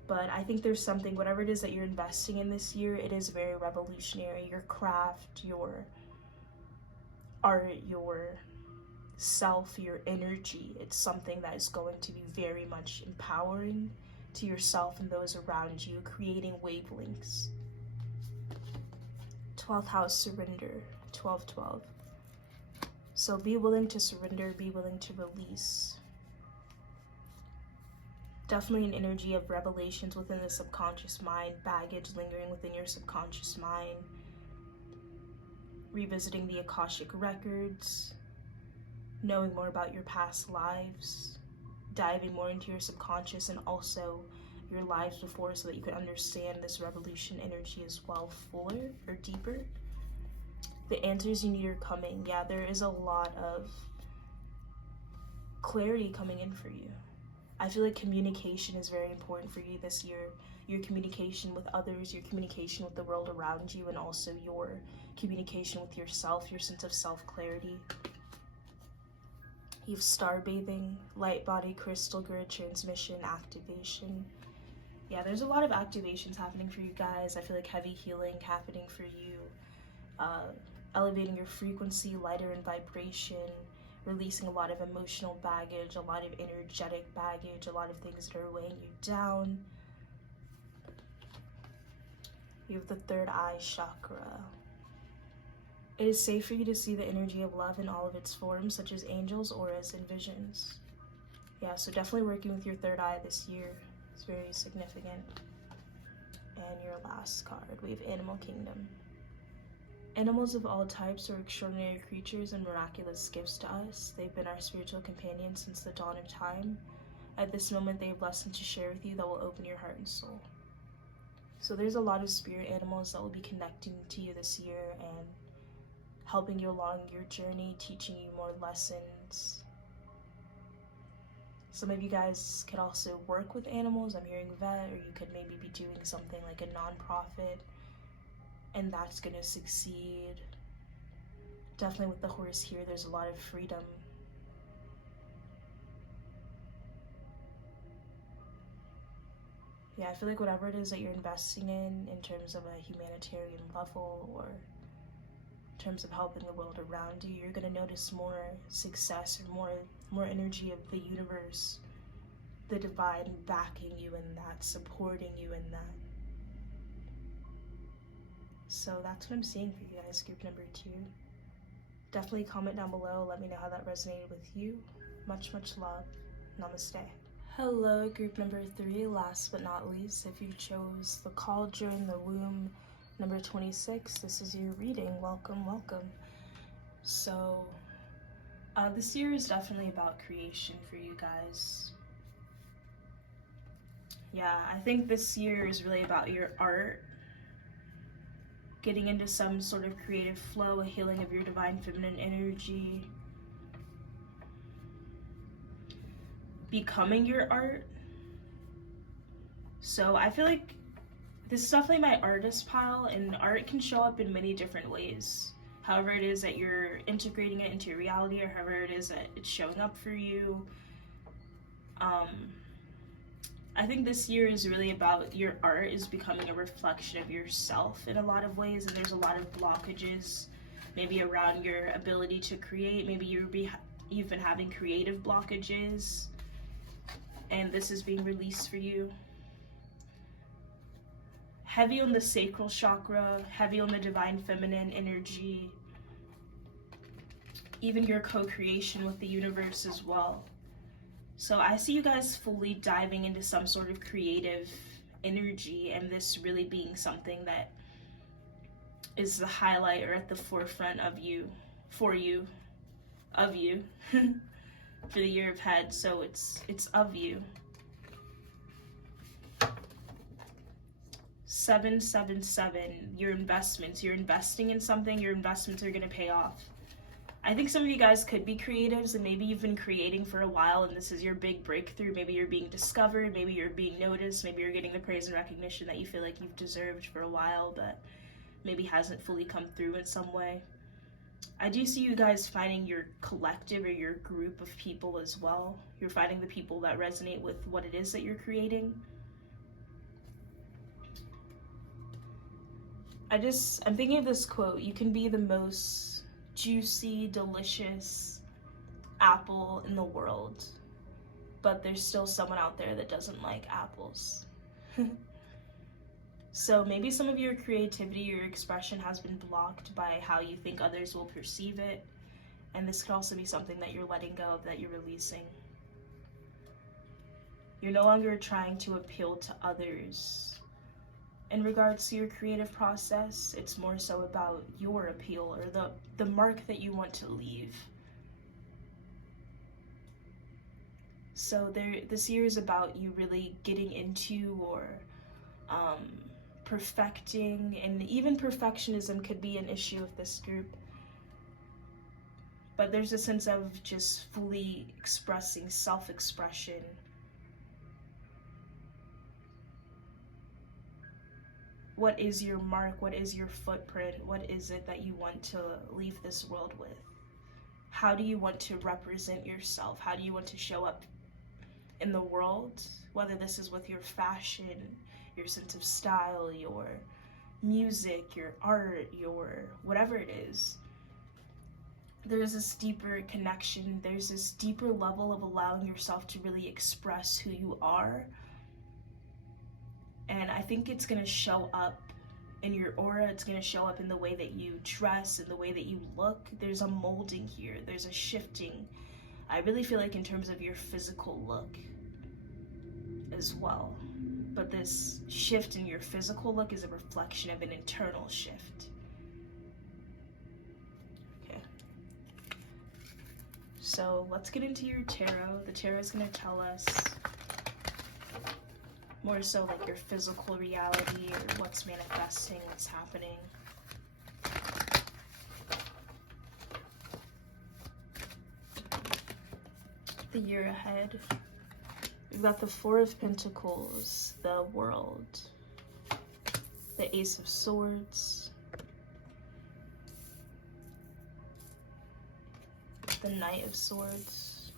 But I think there's something, whatever it is that you're investing in this year, it is very revolutionary. Your craft, your art, your self, your energy, it's something that is going to be very much empowering to yourself and those around you, creating wavelengths. 12th house, surrender, 12-12. So be willing to surrender, be willing to release. Definitely an energy of revelations within the subconscious mind, baggage lingering within your subconscious mind, revisiting the Akashic records, knowing more about your past lives, diving more into your subconscious and also your lives before, so that you can understand this revolution energy as well, fuller or deeper. The answers you need are coming. Yeah, there is a lot of clarity coming in for you. I feel like communication is very important for you this year. Your communication with others, your communication with the world around you, and also your communication with yourself, your sense of self-clarity. You have star bathing, light body, crystal grid, transmission, activation. Yeah, there's a lot of activations happening for you guys. I feel like heavy healing happening for you. Elevating your frequency, lighter in vibration, releasing a lot of emotional baggage, a lot of energetic baggage, a lot of things that are weighing you down. You have the third eye chakra. It is safe for you to see the energy of love in all of its forms, such as angels, auras, and visions. Yeah, so definitely working with your third eye this year is very significant. And your last card, we have Animal Kingdom. Animals of all types are extraordinary creatures and miraculous gifts to us. They've been our spiritual companions since the dawn of time. At this moment, they have lessons to share with you that will open your heart and soul. So there's a lot of spirit animals that will be connecting to you this year and helping you along your journey, teaching you more lessons. Some of you guys could also work with animals. I'm hearing vet, or you could maybe be doing something like a nonprofit, and that's going to succeed. Definitely with the horse here, there's a lot of freedom. Yeah, I feel like whatever it is that you're investing in terms of a humanitarian level, or in terms of helping the world around you, you're going to notice more success, or more energy of the universe, the divine backing you in that, supporting you in that. So that's what I'm seeing for you guys, group number 2. Definitely comment down below. Let me know how that resonated with you. Much, much love. Namaste. Hello, group number 3. Last but not least, if you chose the Cauldron, the Womb, number 26, this is your reading. Welcome, welcome. So, this year is definitely about creation for you guys. Yeah, I think this year is really about your art, getting into some sort of creative flow, a healing of your divine feminine energy, becoming your art. So I feel like this is definitely my artist pile, and art can show up in many different ways. However it is that you're integrating it into your reality, or however it is that it's showing up for you. I think this year is really about your art is becoming a reflection of yourself in a lot of ways, and there's a lot of blockages maybe around your ability to create. Maybe you've been having creative blockages, and this is being released for you. Heavy on the sacral chakra, heavy on the divine feminine energy. even your co-creation with the universe as well. So I see you guys fully diving into some sort of creative energy, and this really being something that is the highlight or at the forefront of you, for you, of you, for the year of head. So it's of you. 777, your investments. You're investing in something, your investments are going to pay off. I think some of you guys could be creatives, and maybe you've been creating for a while and this is your big breakthrough. Maybe you're being discovered, maybe you're being noticed, maybe you're getting the praise and recognition that you feel like you've deserved for a while, but maybe hasn't fully come through in some way. I do see you guys finding your collective or your group of people as well. You're finding the people that resonate with what it is that you're creating. I'm thinking of this quote: you can be the most juicy, delicious apple in the world, but there's still someone out there that doesn't like apples. So maybe some of your creativity or your expression has been blocked by how you think others will perceive it, and this could also be something that you're letting go of, that you're releasing. You're no longer trying to appeal to others in regards to your creative process. It's more so about your appeal, or the mark that you want to leave. So this year is about you really getting into, or perfecting, and even perfectionism could be an issue with this group. But there's a sense of just fully expressing, self-expression. What is your mark? What is your footprint? What is it that you want to leave this world with? How do you want to represent yourself? How do you want to show up in the world? Whether this is with your fashion, your sense of style, your music, your art, your whatever it is. There's this deeper connection. There's this deeper level of allowing yourself to really express who you are. And I think it's going to show up in your aura. It's going to show up in the way that you dress, in the way that you look. There's a molding here. There's a shifting. I really feel like in terms of your physical look as well. But this shift in your physical look is a reflection of an internal shift. Okay. So let's get into your tarot. The tarot is going to tell us more so like your physical reality, or what's manifesting, what's happening. The year ahead. We've got the Four of Pentacles, the World, the Ace of Swords, the Knight of Swords,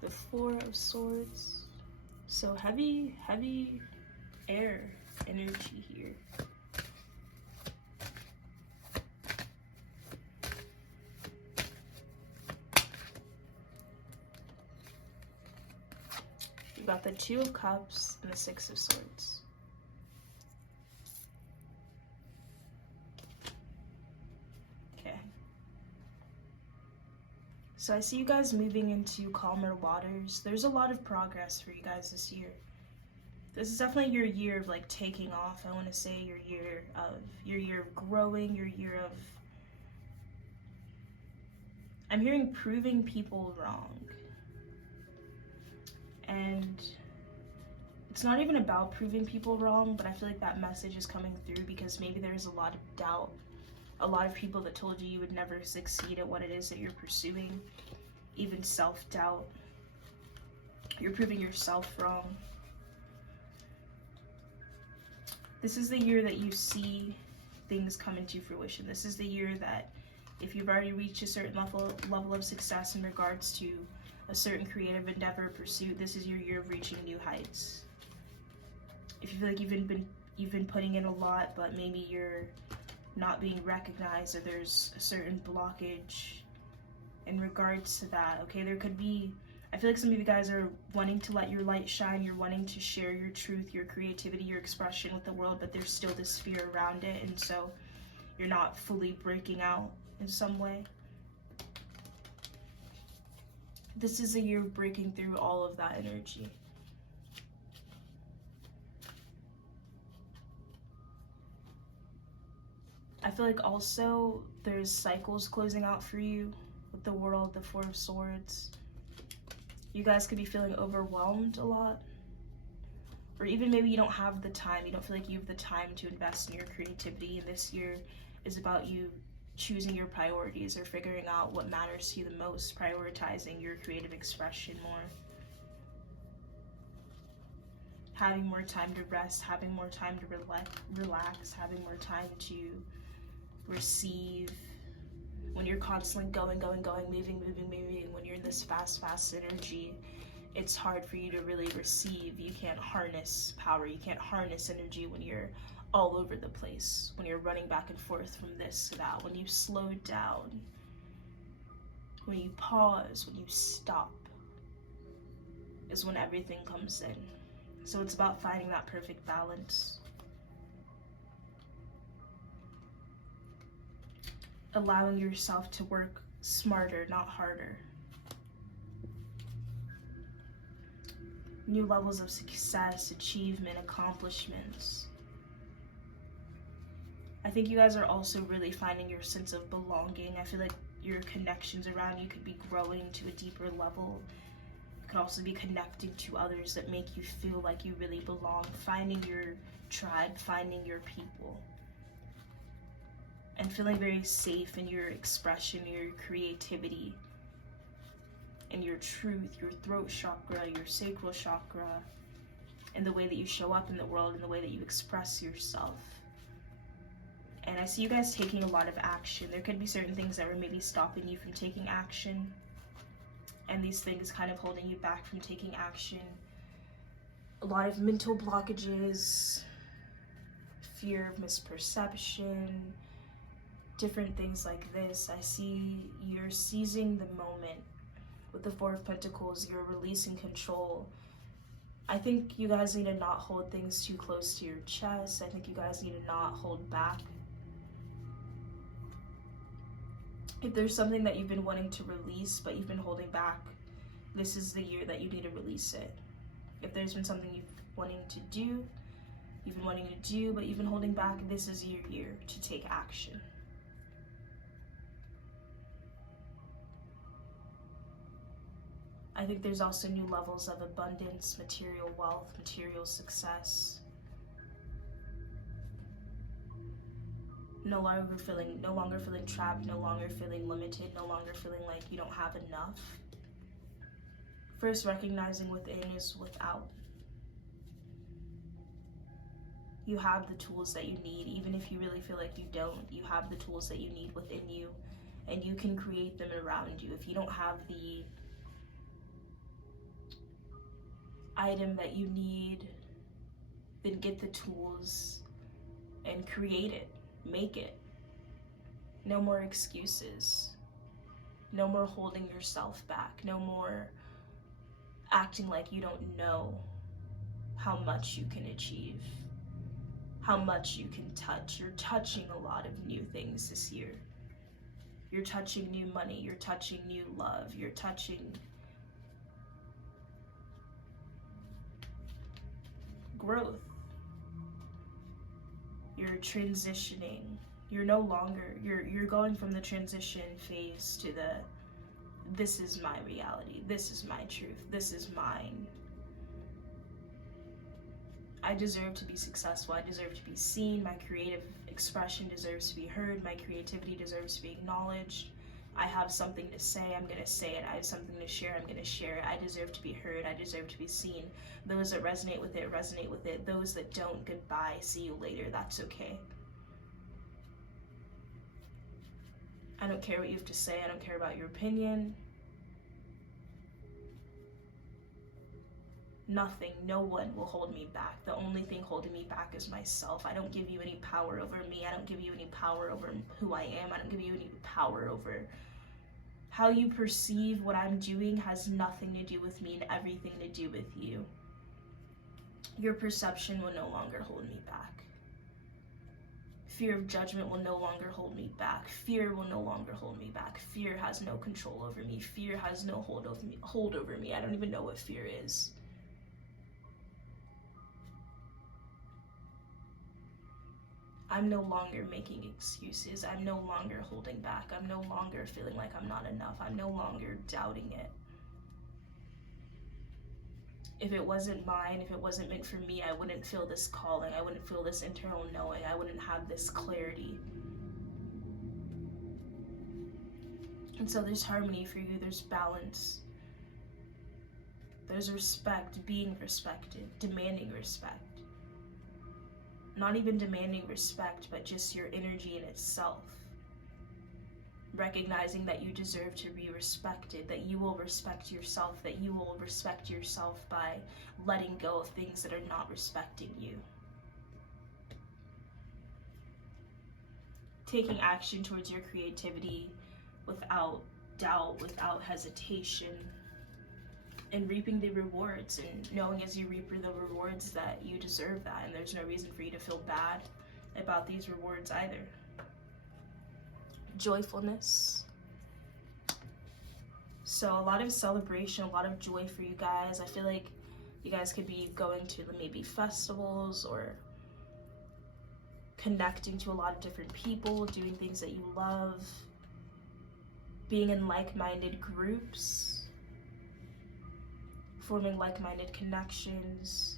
the Four of Swords. So heavy air energy here. We've got the Two of Cups and the Six of Swords. Okay. So I see you guys moving into calmer waters. There's a lot of progress for you guys this year. This is definitely your year of like taking off. I want to say your year of growing, your year of, I'm hearing proving people wrong. And it's not even about proving people wrong, but I feel like that message is coming through because maybe there's a lot of doubt. A lot of people that told you would never succeed at what it is that you're pursuing. Even self-doubt. You're proving yourself wrong. This is the year that you see things come into fruition. This is the year that if you've already reached a certain level of success in regards to a certain creative endeavor or pursuit, this is your year of reaching new heights. If you feel like you've been putting in a lot, but maybe you're not being recognized, or there's a certain blockage in regards to that, okay, there could be I feel like some of you guys are wanting to let your light shine. You're wanting to share your truth, your creativity, your expression with the world, but there's still this fear around it, and so you're not fully breaking out in some way. This is a year of breaking through all of that energy. I feel like also there's cycles closing out for you with the world, the Four of Swords. You guys could be feeling overwhelmed a lot. Or even maybe you don't have the time. You don't feel like you have the time to invest in your creativity. And this year is about you choosing your priorities or figuring out what matters to you the most, prioritizing your creative expression more. Having more time to rest, having more time to relax, having more time to receive. When you're constantly going, moving, when you're in this fast energy, it's hard for you to really receive. You can't harness power, you can't harness energy when you're all over the place, when you're running back and forth from this to that. When you slow down, when you pause, when you stop, is when everything comes in. So it's about finding that perfect balance. Allowing yourself to work smarter, not harder. New levels of success, achievement, accomplishments. I think you guys are also really finding your sense of belonging. I feel like your connections around you could be growing to a deeper level. You could also be connecting to others that make you feel like you really belong. Finding your tribe, finding your people. And feeling very safe in your expression, your creativity, and your truth, your throat chakra, your sacral chakra, and the way that you show up in the world and the way that you express yourself. And I see you guys taking a lot of action. There could be certain things that were maybe stopping you from taking action, and these things kind of holding you back from taking action. A lot of mental blockages, fear of misperception, different things like this. I see you're seizing the moment. With the Four of Pentacles, you're releasing control. I think you guys need to not hold things too close to your chest. I think you guys need to not hold back. If there's something that you've been wanting to release, but you've been holding back, this is the year that you need to release it. If there's been something you've been wanting to do, but you've been holding back, this is your year to take action. I think there's also new levels of abundance, material wealth, material success. No longer feeling trapped, no longer feeling limited, no longer feeling like you don't have enough. First, recognizing within is without. You have the tools that you need. Even if you really feel like you don't, you have the tools that you need within you, and you can create them around you. If you don't have the item that you need, then get the tools and create it, make it. No more excuses. No more holding yourself back. No more acting like you don't know how much you can achieve, how much you can touch. You're touching a lot of new things this year. You're touching new money, you're touching new love, you're touching growth. You're transitioning. You're no longer, you're going from the transition phase to the, this is my reality, this is my truth, this is mine. I deserve to be successful, I deserve to be seen, my creative expression deserves to be heard, my creativity deserves to be acknowledged. I have something to say, I'm gonna say it. I have something to share, I'm gonna share it. I deserve to be heard, I deserve to be seen. Those that resonate with it, resonate with it. Those that don't, goodbye, see you later, that's okay. I don't care what you have to say, I don't care about your opinion. Nothing, no one will hold me back. The only thing holding me back is myself. I don't give you any power over me. I don't give you any power over who I am. I don't give you any power over How you perceive what I'm doing has nothing to do with me and everything to do with you. Your perception will no longer hold me back. Fear of judgment will no longer hold me back. Fear will no longer hold me back. Fear has no control over me. Fear has no hold over me. I don't even know what fear is. I'm no longer making excuses. I'm no longer holding back. I'm no longer feeling like I'm not enough. I'm no longer doubting it. If it wasn't mine, if it wasn't meant for me, I wouldn't feel this calling. I wouldn't feel this internal knowing. I wouldn't have this clarity. And so there's harmony for you. There's balance. There's respect, being respected, demanding respect. Not even demanding respect, but just your energy in itself. Recognizing that you deserve to be respected, that you will respect yourself, that you will respect yourself by letting go of things that are not respecting you. Taking action towards your creativity without doubt, without hesitation, and reaping the rewards, and knowing as you reap the rewards that you deserve that, and there's no reason for you to feel bad about these rewards either. Joyfulness. So a lot of celebration, a lot of joy for you guys. I feel like you guys could be going to maybe festivals or connecting to a lot of different people, doing things that you love, being in like-minded groups, forming like-minded connections,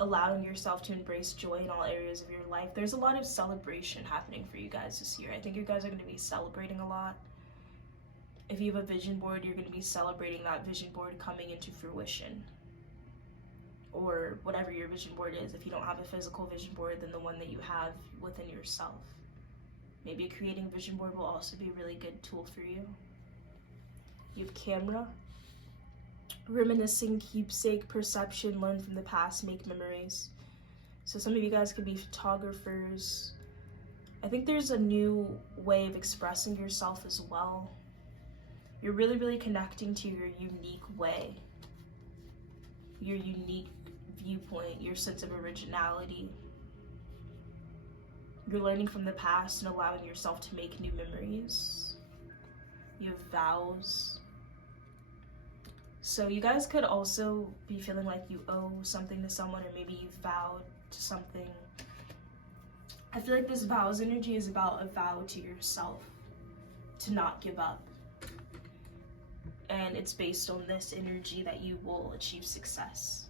allowing yourself to embrace joy in all areas of your life. There's a lot of celebration happening for you guys this year. I think you guys are going to be celebrating a lot. If you have a vision board, you're going to be celebrating that vision board coming into fruition. Or whatever your vision board is. If you don't have a physical vision board, then the one that you have within yourself. Maybe creating a vision board will also be a really good tool for you. You have camera. Reminiscing, keepsake, perception, learn from the past, make memories. So some of you guys could be photographers. I think there's a new way of expressing yourself as well. You're really, really connecting to your unique way, your unique viewpoint, your sense of originality. You're learning from the past and allowing yourself to make new memories. You have vows. So you guys could also be feeling like you owe something to someone, or maybe you vowed to something. I feel like this vows energy is about a vow to yourself to not give up. And it's based on this energy that you will achieve success.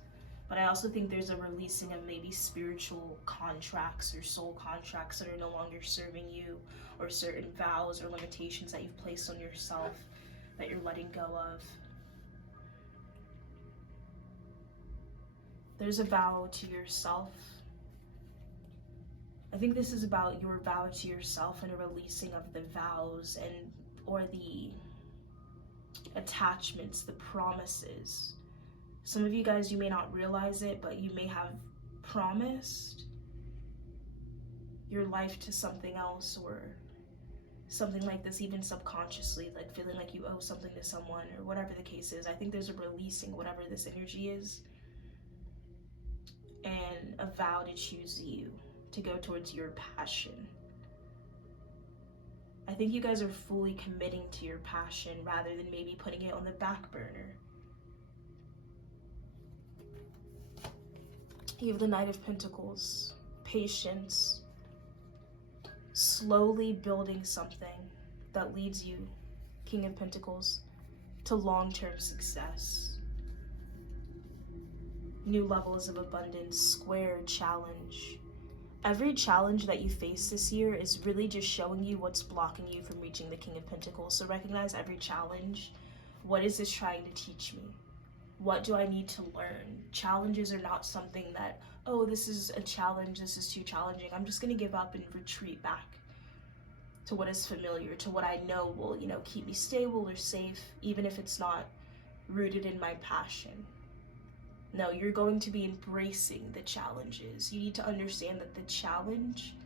But I also think there's a releasing of maybe spiritual contracts or soul contracts that are no longer serving you, or certain vows or limitations that you've placed on yourself that you're letting go of. There's a vow to yourself. I think this is about your vow to yourself and a releasing of the vows and or the attachments, the promises. Some of you guys, you may not realize it, but you may have promised your life to something else, or something like this, even subconsciously, like feeling like you owe something to someone, or whatever the case is. I think there's a releasing whatever this energy is, and a vow to choose you, to go towards your passion. I think you guys are fully committing to your passion rather than maybe putting it on the back burner. You have the Knight of Pentacles, patience, slowly building something that leads you, King of Pentacles, to long-term success. New levels of abundance, square, challenge. Every challenge that you face this year is really just showing you what's blocking you from reaching the King of Pentacles. So recognize every challenge. What is this trying to teach me? What do I need to learn? Challenges are not something that, oh, this is a challenge, this is too challenging, I'm just going to give up and retreat back to what is familiar, to what I know will, keep me stable or safe, even if it's not rooted in my passion. No, you're going to be embracing the challenges. You need to understand that the challenge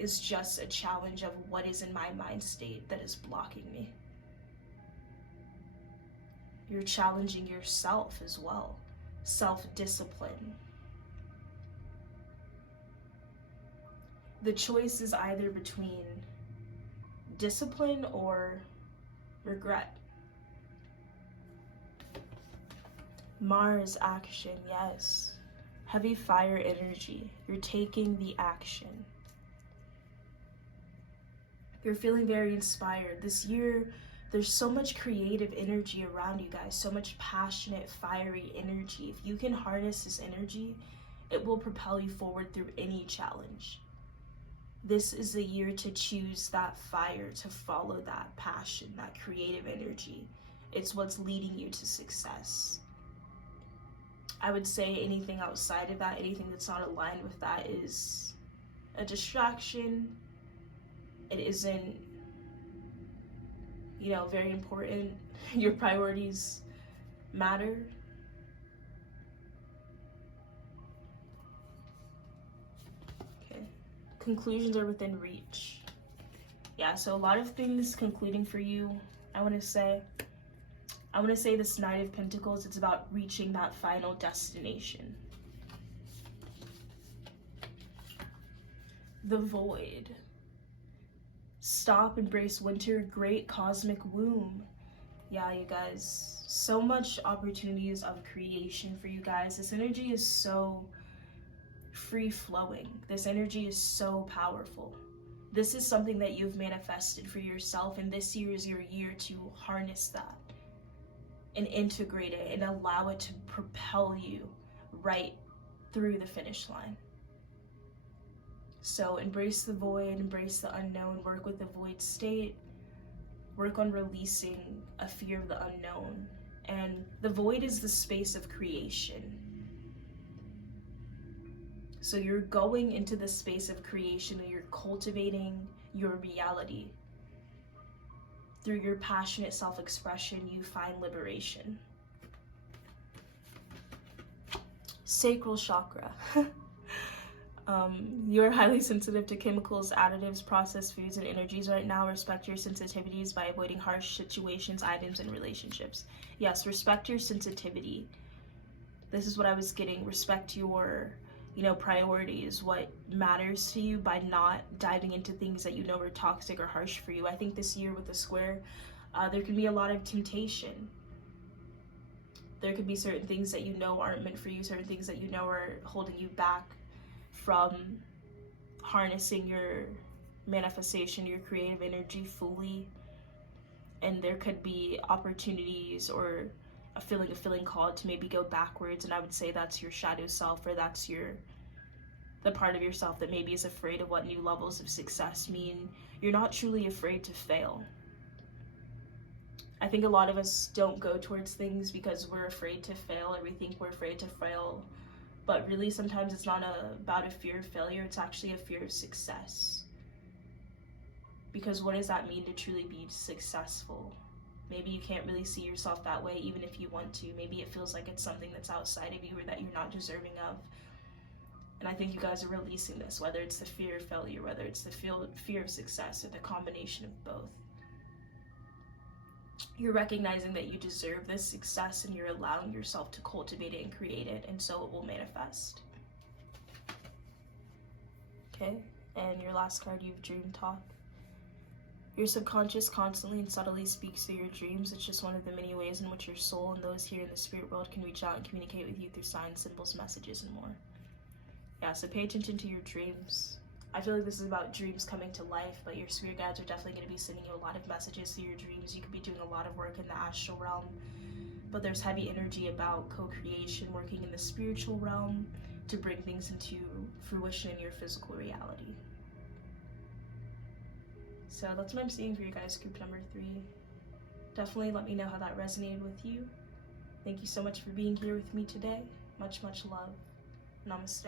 is just a challenge of what is in my mind state that is blocking me. You're challenging yourself as well. Self-discipline. The choice is either between discipline or regret. Mars action, yes. Heavy fire energy. You're taking the action. You're feeling very inspired. This year, there's so much creative energy around you guys, so much passionate, fiery energy. If you can harness this energy, it will propel you forward through any challenge. This is the year to choose that fire, to follow that passion, that creative energy. It's what's leading you to success. I would say anything outside of that, anything that's not aligned with that is a distraction. It isn't, very important. Your priorities matter. Okay. Conclusions are within reach. Yeah, so a lot of things concluding for you, I want to say this Knight of Pentacles, it's about reaching that final destination. The Void. Stop, embrace winter, great cosmic womb. Yeah, you guys, so much opportunities of creation for you guys. This energy is so free-flowing. This energy is so powerful. This is something that you've manifested for yourself, and this year is your year to harness that and integrate it and allow it to propel you right through the finish line. So embrace the void, embrace the unknown, work with the void state, work on releasing a fear of the unknown. And the void is the space of creation. So you're going into the space of creation and you're cultivating your reality. Through your passionate self-expression, you find liberation. Sacral chakra. You're highly sensitive to chemicals, additives, processed foods, and energies right now. Respect your sensitivities by avoiding harsh situations, items, and relationships. Yes, respect your sensitivity. This is what I was getting. Respect your, priorities, what matters to you, by not diving into things that you know are toxic or harsh for you. I think this year with the square, there can be a lot of temptation. There could be certain things that aren't meant for you, certain things that are holding you back from harnessing your manifestation, your creative energy fully. And there could be opportunities or a feeling called to maybe go backwards, and I would say that's your shadow self, or that's the part of yourself that maybe is afraid of what new levels of success mean. You're not truly afraid to fail. I think a lot of us don't go towards things because we're afraid to fail, or we think we're afraid to fail. But really, sometimes it's not about a fear of failure, it's actually a fear of success. Because what does that mean to truly be successful? Maybe you can't really see yourself that way, even if you want to. Maybe it feels like it's something that's outside of you or that you're not deserving of. And I think you guys are releasing this, whether it's the fear of failure, whether it's the fear of success, or the combination of both. You're recognizing that you deserve this success, and you're allowing yourself to cultivate it and create it, and so it will manifest. Okay, and your last card, you've dream talk. Your subconscious constantly and subtly speaks through your dreams. It's just one of the many ways in which your soul and those here in the spirit world can reach out and communicate with you through signs, symbols, messages, and more. Yeah, so pay attention to your dreams. I feel like this is about dreams coming to life, but your spirit guides are definitely going to be sending you a lot of messages through your dreams. You could be doing a lot of work in the astral realm, but there's heavy energy about co-creation, working in the spiritual realm to bring things into fruition in your physical reality. So that's what I'm seeing for you guys, group number 3. Definitely let me know how that resonated with you. Thank you so much for being here with me today. Much, much love. Namaste.